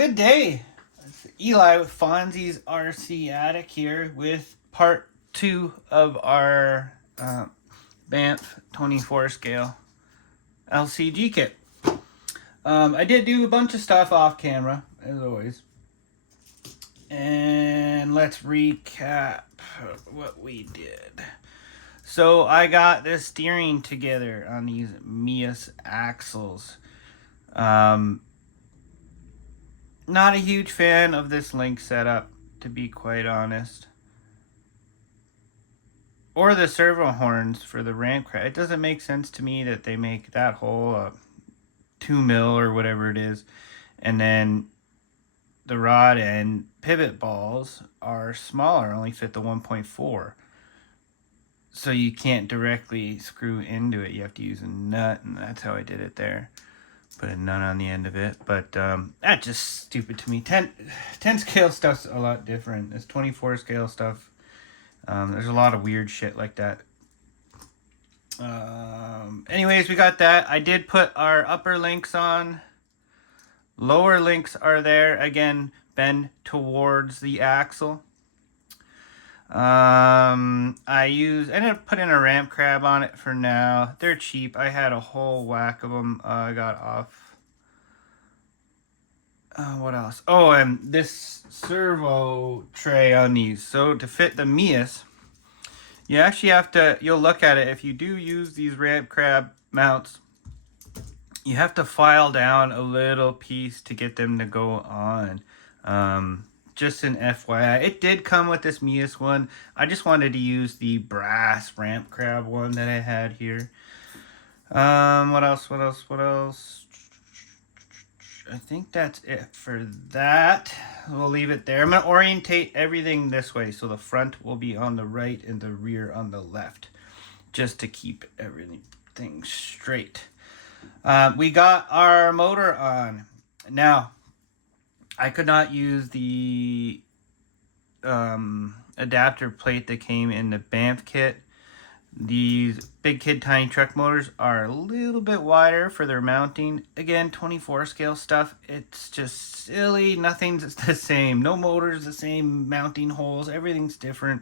Good day. It's Eli with Fonzie's RC Attic here with part 2 of our BAMF 24 scale LCG kit. I did do a bunch of stuff off camera, as always. And let's recap what we did. So I got this steering together on these Mias axles. Not a huge fan of this link setup, to be quite honest. Or the servo horns for the ramp crab. It doesn't make sense to me that they make that hole 2 mil or whatever it is. And then the rod and pivot balls are smaller, only fit the 1.4. So you can't directly screw into it. You have to use a nut, and that's how I did it there. Put a nut on the end of it, but that's just stupid to me. 10 scale stuff's a lot different. This 24 scale stuff, there's a lot of weird shit like that. Anyways, we got that. I did put our upper links on. Lower links are there. Again, bend towards the axle. I ended up putting a ramp crab on it for now. They're cheap. I had a whole whack of them. I got off. What else? Oh, and this servo tray on these. So to fit the Mias, you actually have to, you'll look at it. If you do use these ramp crab mounts, you have to file down a little piece to get them to go on. Just an FYI. It did come with this Mias one. I just wanted to use the brass ramp crab one that I had here. What else? I think that's it for that. We'll leave it there. I'm going to orientate everything this way. So the front will be on the right and the rear on the left. Just to keep everything straight. We got our motor on. Now, I could not use the adapter plate that came in the BAMF kit. These Big Kid Tiny Truck motors are a little bit wider for their mounting. Again, 24 scale stuff. It's just silly. Nothing's the same. No motor's the same. Mounting holes. Everything's different.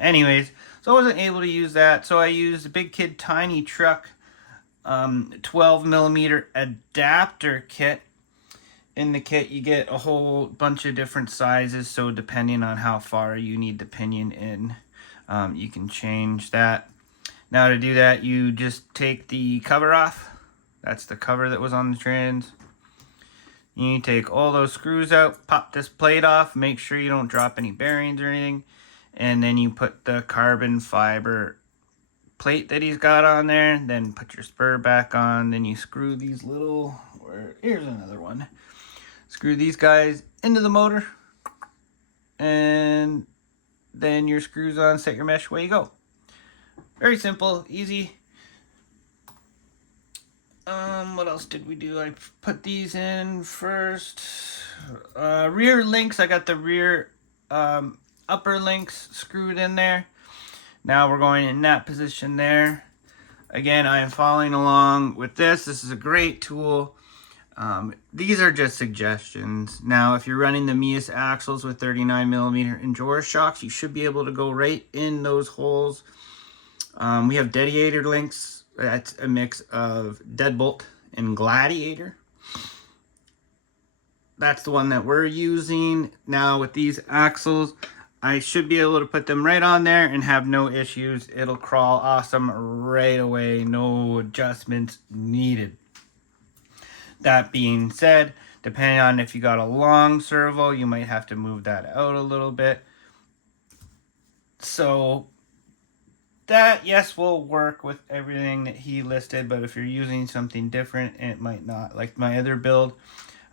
Anyways, so I wasn't able to use that. So I used the Big Kid Tiny Truck 12 millimeter adapter kit. In the kit, you get a whole bunch of different sizes, so depending on how far you need the pinion in, you can change that. Now to do that, you just take the cover off. That's the cover that was on the trans. You take all those screws out, pop this plate off, make sure you don't drop any bearings or anything, and then you put the carbon fiber plate that he's got on there, then put your spur back on, then you screw these little, here's another one. Screw these guys into the motor, and then your screws on, set your mesh, away you go. Very simple, easy. What else did we do? I put these in first. Rear links, I got the rear upper links screwed in there. Now we're going in that position there. Again, I am following along with this. This is a great tool. These are just suggestions. Now, if you're running the Mias axles with 39 millimeter Endura shocks, you should be able to go right in those holes. We have Dediator links. That's a mix of Deadbolt and Gladiator. That's the one that we're using. Now, with these axles, I should be able to put them right on there and have no issues. It'll crawl awesome right away. No adjustments needed. That being said, depending on if you got a long servo, you might have to move that out a little bit. So that, yes, will work with everything that he listed, but if you're using something different, it might not. Like my other build,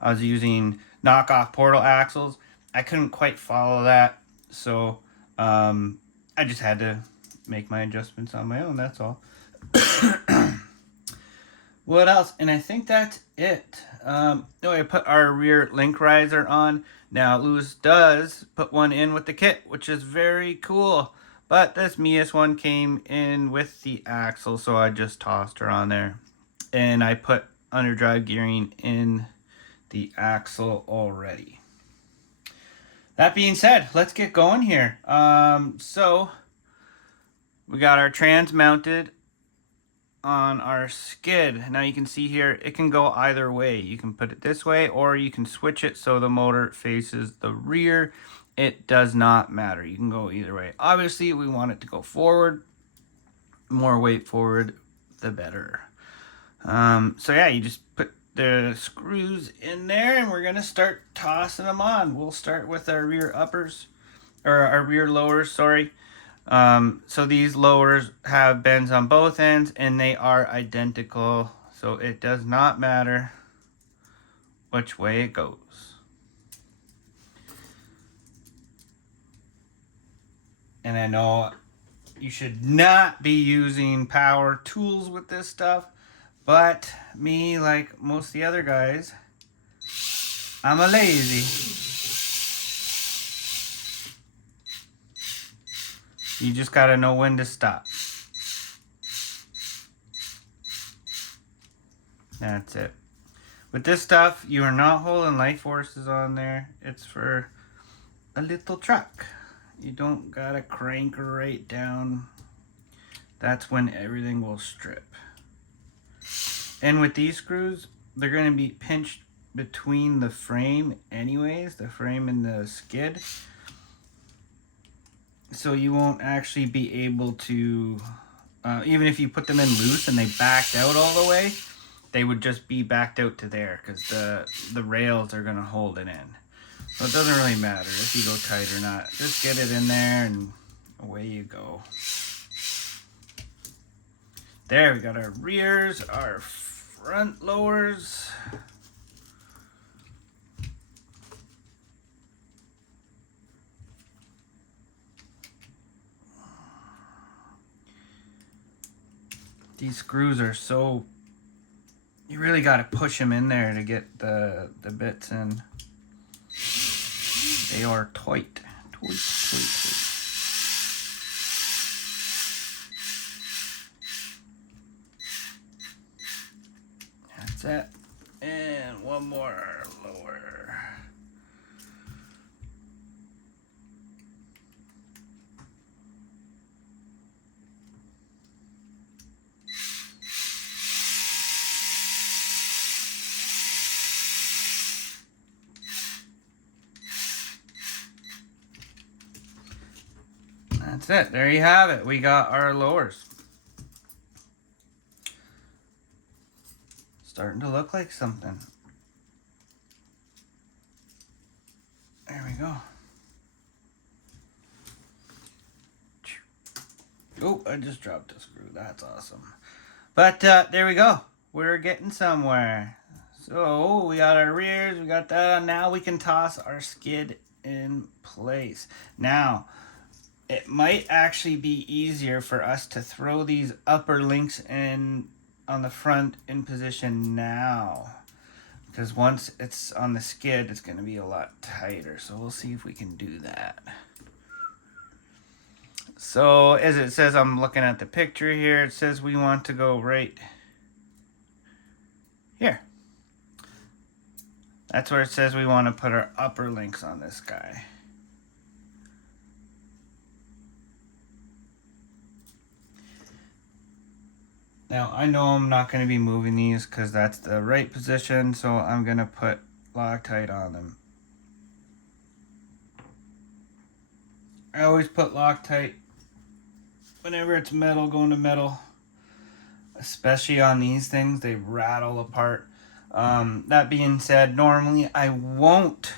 I was using knockoff portal axles. I couldn't quite follow that, so I just had to make my adjustments on my own, that's all. What else? And I think that's it. I put our rear link riser on. Now, Lewis does put one in with the kit, which is very cool. But this Mias one came in with the axle, so I just tossed her on there. And I put underdrive gearing in the axle already. That being said, let's get going here. So we got our trans mounted on our skid. Now you can see here, it can go either way. You can put it this way, or you can switch it so the motor faces the rear. It does not matter. You can go either way. Obviously, we want it to go forward. More weight forward, the better. So yeah, you just put the screws in there and we're gonna start tossing them on. We'll start with our rear uppers, or our rear lowers, sorry. So these lowers have bends on both ends and they are identical, so it does not matter which way it goes. And I know you should not be using power tools with this stuff, but me, like most of the other guys, I'm a lazy. You just gotta know when to stop. That's it. With this stuff, you are not holding life forces on there. It's for a little truck. You don't gotta crank right down. That's when everything will strip. And with these screws, they're gonna be pinched between the frame anyways, the frame and the skid. So you won't actually be able to, even if you put them in loose and they backed out all the way, they would just be backed out to there because the rails are gonna hold it in. So it doesn't really matter if you go tight or not. Just get it in there and away you go. There, we got our rears, our front lowers. These screws are so, you really got to push them in there to get the bits in. They are tight. That's it. And one more lower. That's it. There you have it. We got our lowers. Starting to look like something. There we go. Oh, I just dropped a screw. That's awesome. But there we go. We're getting somewhere. So we got our rears. We got that. Now we can toss our skid in place. Now, it might actually be easier for us to throw these upper links in on the front in position now, because once it's on the skid, it's going to be a lot tighter. So we'll see if we can do that. So as it says, I'm looking at the picture here, it says we want to go right here. That's where it says we want to put our upper links on this guy. Now, I know I'm not going to be moving these because that's the right position, so I'm going to put Loctite on them. I always put Loctite whenever it's metal going to metal, especially on these things. They rattle apart. That being said, normally I won't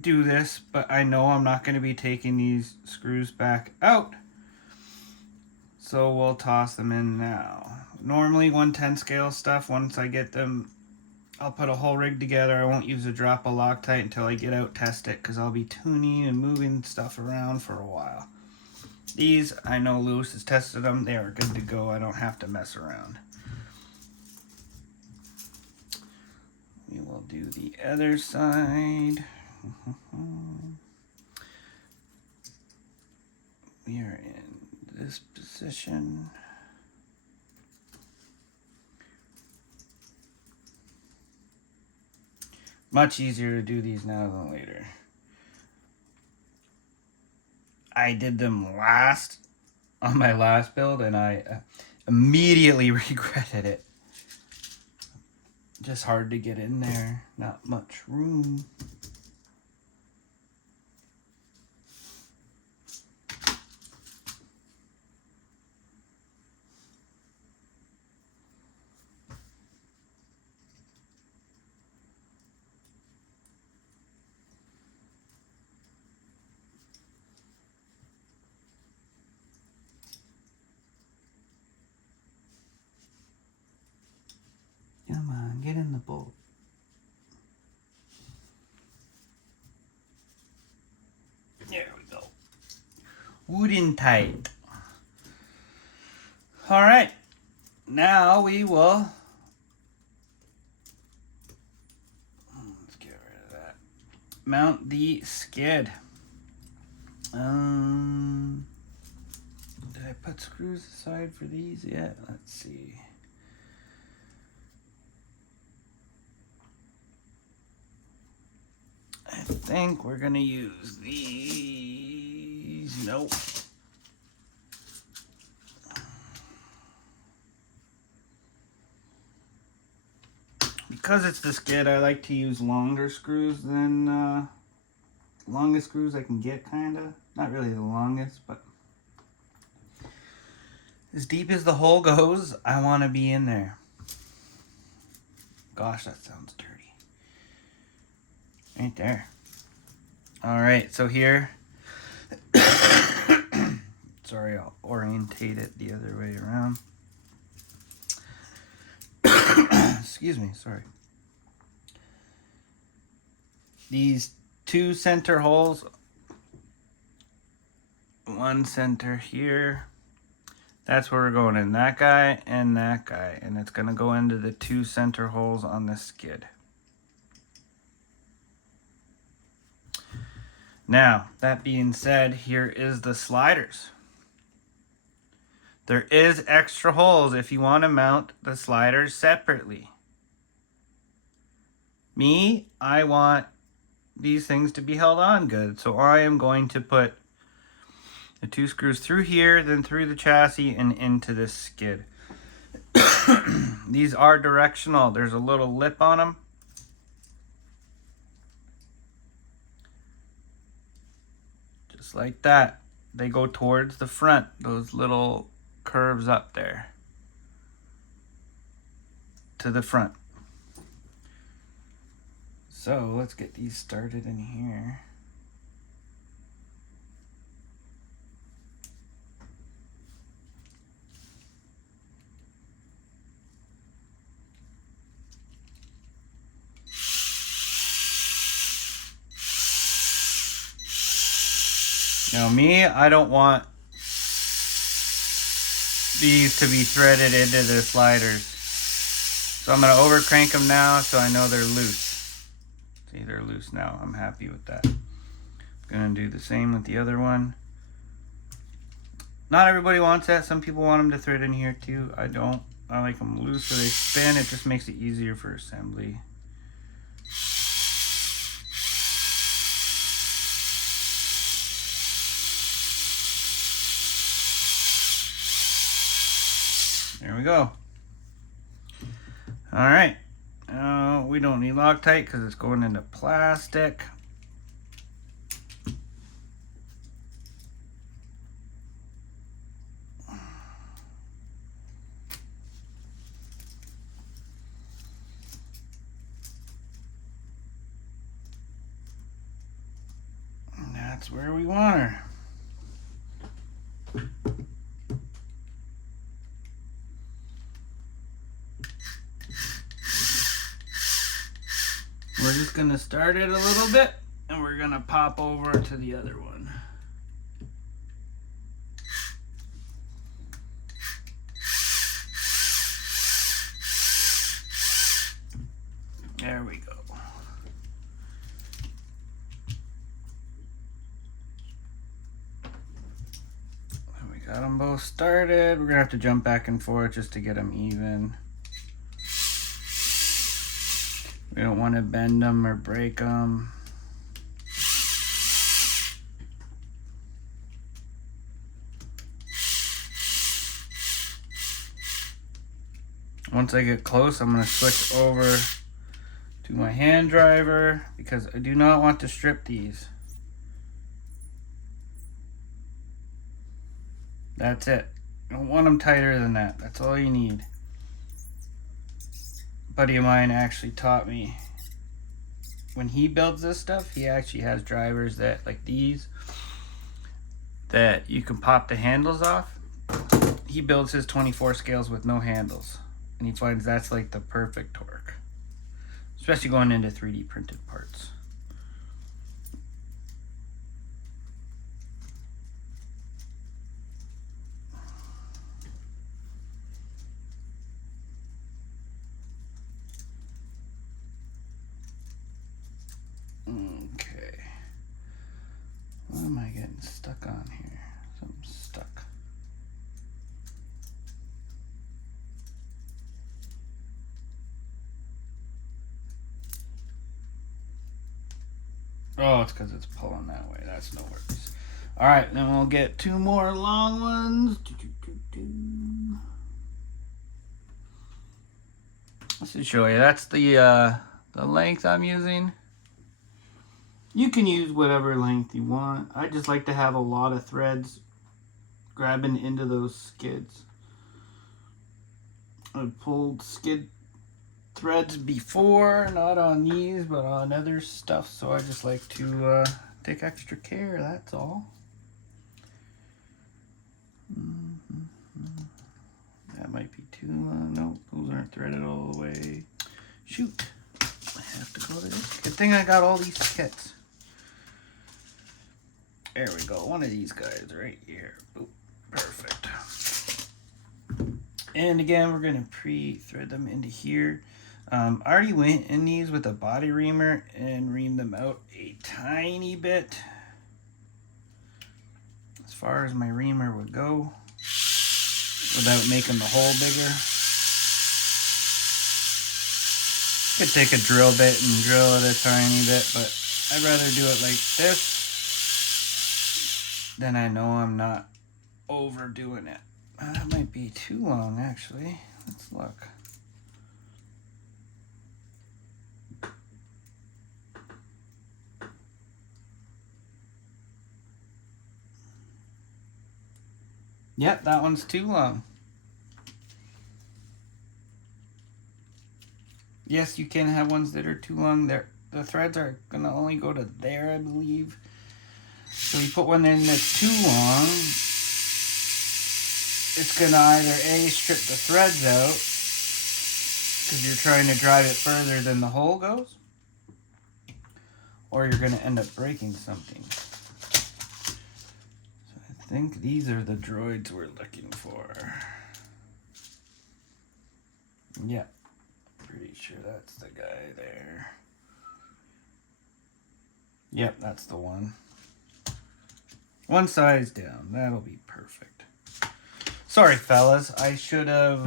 do this, but I know I'm not going to be taking these screws back out. So we'll toss them in now. Normally 1/10 scale stuff, once I get them, I'll put a whole rig together. I won't use a drop of Loctite until I get out, test it, because I'll be tuning and moving stuff around for a while. These, I know Lewis has tested them. They are good to go. I don't have to mess around. We will do the other side. We are in this position. Much easier to do these now than later. I did them last on my last build and I immediately regretted it. Just hard to get in there, not much room. Come on, get in the boat. There we go. Wooden tight. All right, now we will, let's get rid of that. Mount the skid. Did I put screws aside for these yet? Let's see. I think we're gonna use these. Nope. Because it's the skid, I like to use longer screws than longest screws I can get, kinda. Not really the longest, but as deep as the hole goes, I want to be in there. Gosh, that sounds dirty. Right there. All right, so here, sorry, I'll orientate it the other way around. Excuse me, sorry. These two center holes, one center here. That's where we're going in, that guy and that guy. And it's gonna go into the two center holes on the skid. Now, that being said, here is the sliders. There is extra holes if you want to mount the sliders separately. Me, I want these things to be held on good. So I am going to put the two screws through here, then through the chassis and into this skid. These are directional. There's a little lip on them. Just like that. They go towards the front, those little curves up there to the front. So let's get these started in here. Now me, I don't want these to be threaded into the sliders. So I'm going to over crank them now so I know they're loose. See, they're loose now. I'm happy with that. Going to do the same with the other one. Not everybody wants that. Some people want them to thread in here too. I don't. I like them loose so they spin. It just makes it easier for assembly. There we go. All right. We don't need Loctite because it's going into plastic. And that's where we want her. We're just going to start it a little bit and we're going to pop over to the other one. There we go. We got them both started. We're going to have to jump back and forth just to get them even. We don't want to bend them or break them. Once I get close, I'm going to switch over to my hand driver because I do not want to strip these. That's it. You don't want them tighter than that. That's all you need. A buddy of mine actually taught me, when he builds this stuff, he actually has drivers that, like these, that you can pop the handles off. He builds his 24 scales with no handles, and he finds that's like the perfect torque, especially going into 3D printed parts. Okay. What am I getting stuck on here? Something's stuck. Oh, it's because it's pulling that way. That's no worries. All right, then we'll get 2 more long ones. Let's just show you. That's the length I'm using. You can use whatever length you want. I just like to have a lot of threads grabbing into those skids. I've pulled skid threads before, not on these, but on other stuff, so I just like to take extra care, that's all. That might be too long. Nope, those aren't threaded all the way. Shoot, I have to go to this. Good thing I got all these kits. There we go, one of these guys right here. Oop, perfect. And again, we're gonna pre-thread them into here. I already went in these with a body reamer and reamed them out a tiny bit, as far as my reamer would go, without making the hole bigger. Could take a drill bit and drill it a tiny bit, but I'd rather do it like this. Then I know I'm not overdoing it. That might be too long, actually. Let's look. Yep, that one's too long. Yes, you can have ones that are too long. The threads are gonna only go to there, I believe. So you put one in that's too long, it's gonna either A, strip the threads out, because you're trying to drive it further than the hole goes, or you're gonna end up breaking something. I think these are the droids we're looking for. Yeah, pretty sure that's the guy there. Yep, that's the one. One size down, that'll be perfect. Sorry, fellas, I should have,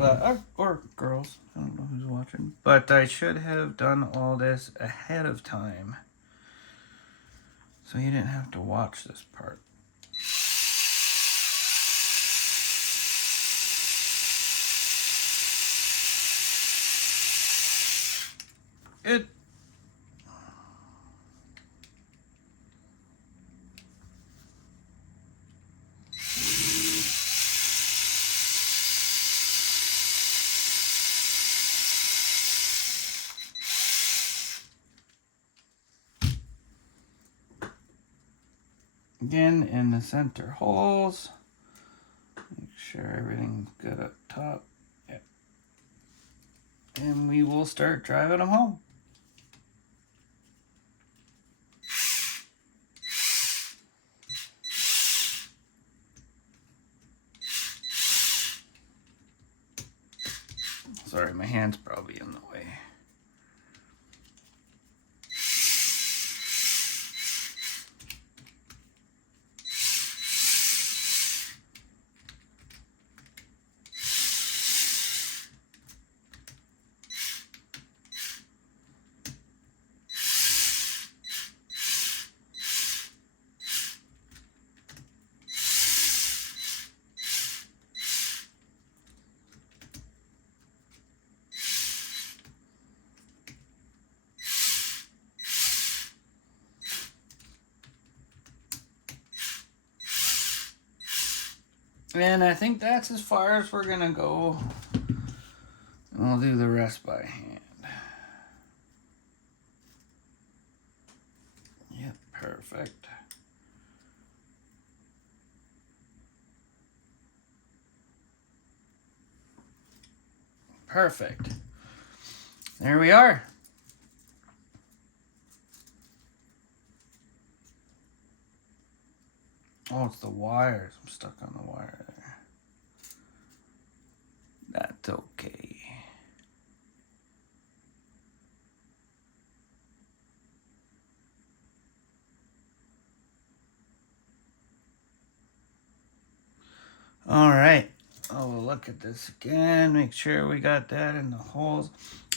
or girls, I don't know who's watching, but I should have done all this ahead of time, so you didn't have to watch this part. It again in the center holes. Make sure everything's good up top. Yep. And we will start driving them home. Sorry, my hand's probably in the way. And I think that's as far as we're gonna go. And we'll do the rest by hand. Yep, perfect. Perfect. There we are. Oh, it's the wires. I'm stuck on the wire there. That's okay. All right. Oh, we'll look at this again. Make sure we got that in the holes.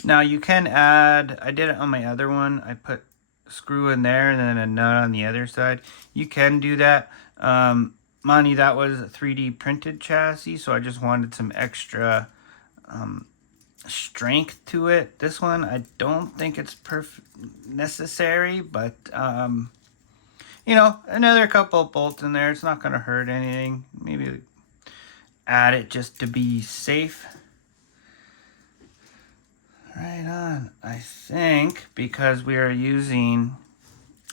Now you can add, I did it on my other one. I put a screw in there and then a nut on the other side. You can do that. Money, that was a 3D printed chassis, so I just wanted some extra strength to it. This one, I don't think it's necessary, but you know, another couple of bolts in there. It's not going to hurt anything. Maybe add it just to be safe. Right on. I think because we are using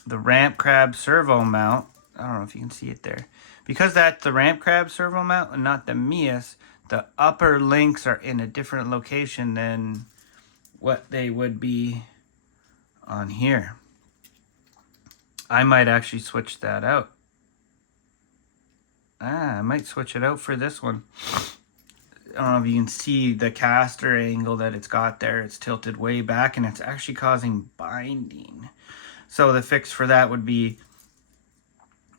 the ramp crab servo mount, I don't know if you can see it there. Because that's the ramp crab servo mount and not the Mias, the upper links are in a different location than what they would be on here. I might actually switch that out. I might switch it out for this one. I don't know if you can see the caster angle that it's got there. It's tilted way back and it's actually causing binding. So the fix for that would be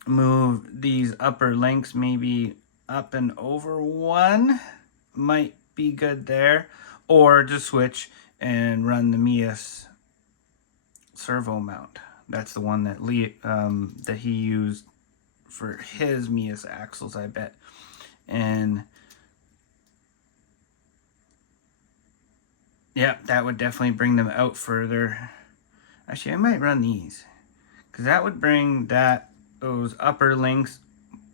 move these upper links maybe up and over one. Might be good there. Or just switch and run the Mias servo mount. That's the one that that he used for his Mias axles, I bet. And yeah, that would definitely bring them out further. Actually, I might run these because that would bring those upper links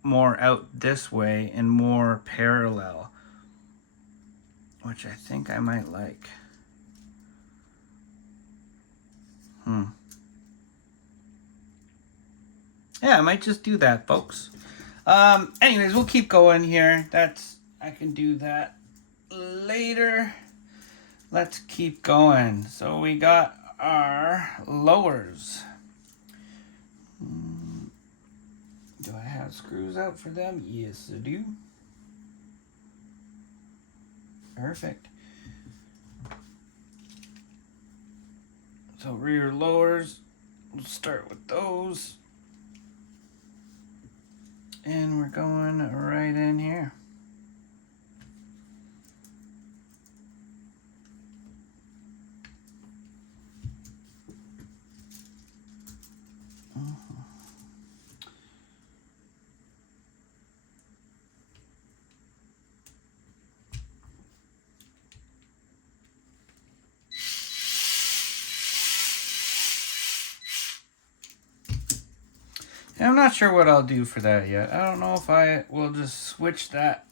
more out this way and more parallel, which I think I might like. Yeah, I might just do that, folks. Anyways, we'll keep going here. I can do that later. Let's keep going. So we got our lowers. Do I have screws out for them? Yes, I do. Perfect. So rear lowers, we'll start with those. And we're going right in here. And I'm not sure what I'll do for that yet. I don't know if I will just switch that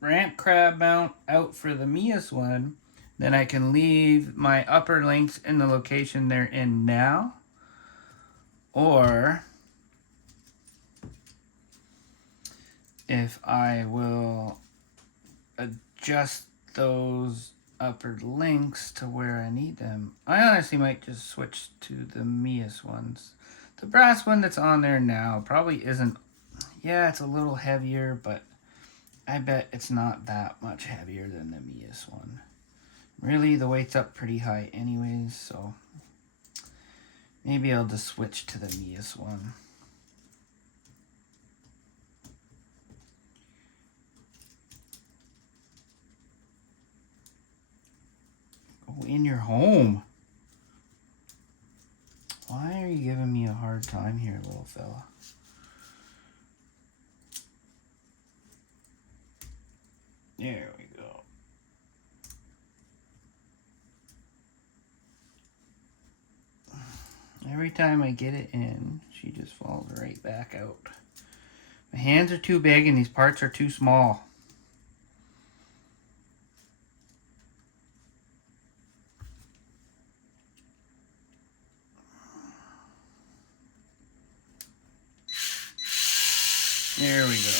ramp crab mount out for the Mias one. Then I can leave my upper links in the location they're in now. Or if I will adjust those upper links to where I need them. I honestly might just switch to the Mias ones. The brass one that's on there now probably isn't, yeah, it's a little heavier, but I bet it's not that much heavier than the Mias one. Really, the weight's up pretty high anyways, so maybe I'll just switch to the Mias one. Go in your home. Why are you giving me a hard time here, little fella? There we go. Every time I get it in, she just falls right back out. My hands are too big and these parts are too small. There we go.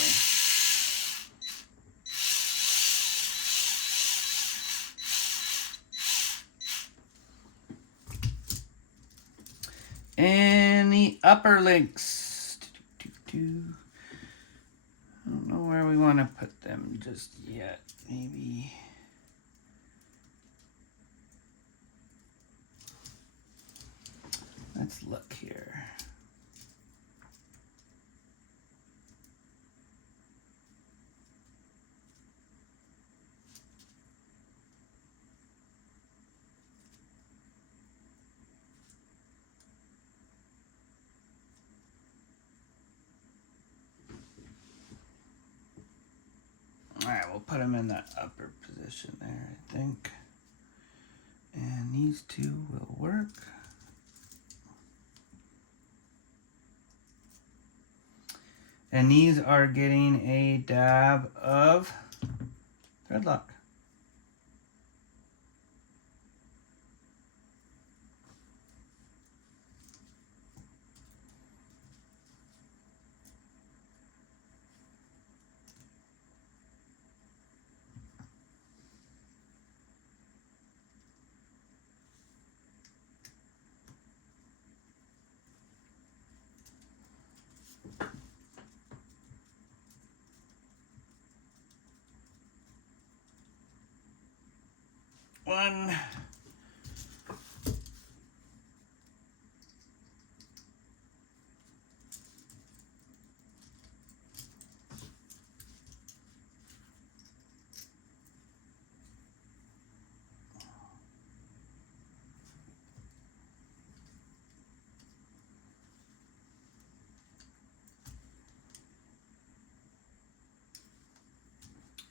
And the upper links. I don't know where we want to put them just yet. Maybe. Let's look here. Alright, we'll put them in that upper position there, I think. And these two will work. And these are getting a dab of Thread Lock. One.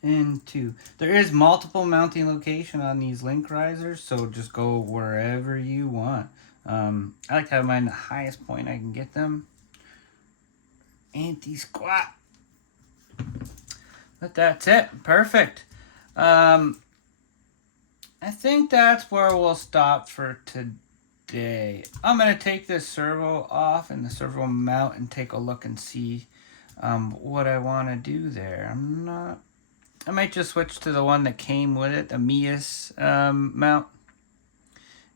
And two. There is multiple mounting location on these link risers, so just go wherever you want. I like to have mine the highest point I can get them. Anti-squat. But that's it. Perfect. I think that's where we'll stop for today. I'm going to take this servo off and the servo mount and take a look and see what I want to do there. I might just switch to the one that came with it, the Mias mount,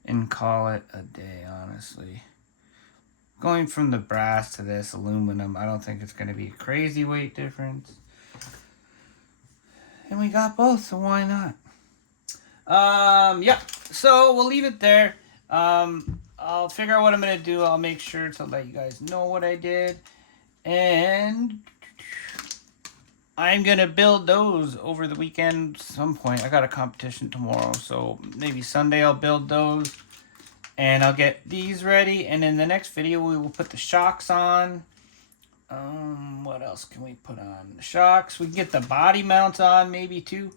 and call it a day, honestly. Going from the brass to this aluminum, I don't think it's going to be a crazy weight difference. And we got both, so why not? Yeah, so we'll leave it there. I'll figure out what I'm going to do. I'll make sure to let you guys know what I did. And I'm going to build those over the weekend at some point. I got a competition tomorrow, so maybe Sunday I'll build those. And I'll get these ready. And in the next video, we will put the shocks on. What else can we put on? The shocks. We can get the body mounts on maybe too.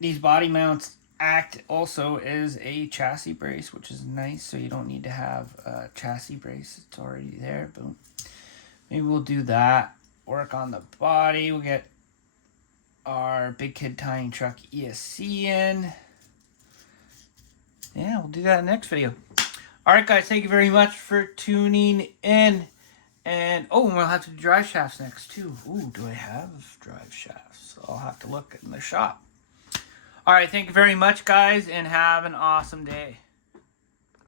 These body mounts act also as a chassis brace, which is nice. So you don't need to have a chassis brace. It's already there. Boom. Maybe we'll do that. Work on the body. We'll get our Big Kid Tiny Truck ESC in. Yeah, we'll do that in the next video. All right, guys. Thank you very much for tuning in. And, oh, we'll have to do drive shafts next, too. Ooh, do I have drive shafts? I'll have to look in the shop. All right, thank you very much, guys, and have an awesome day.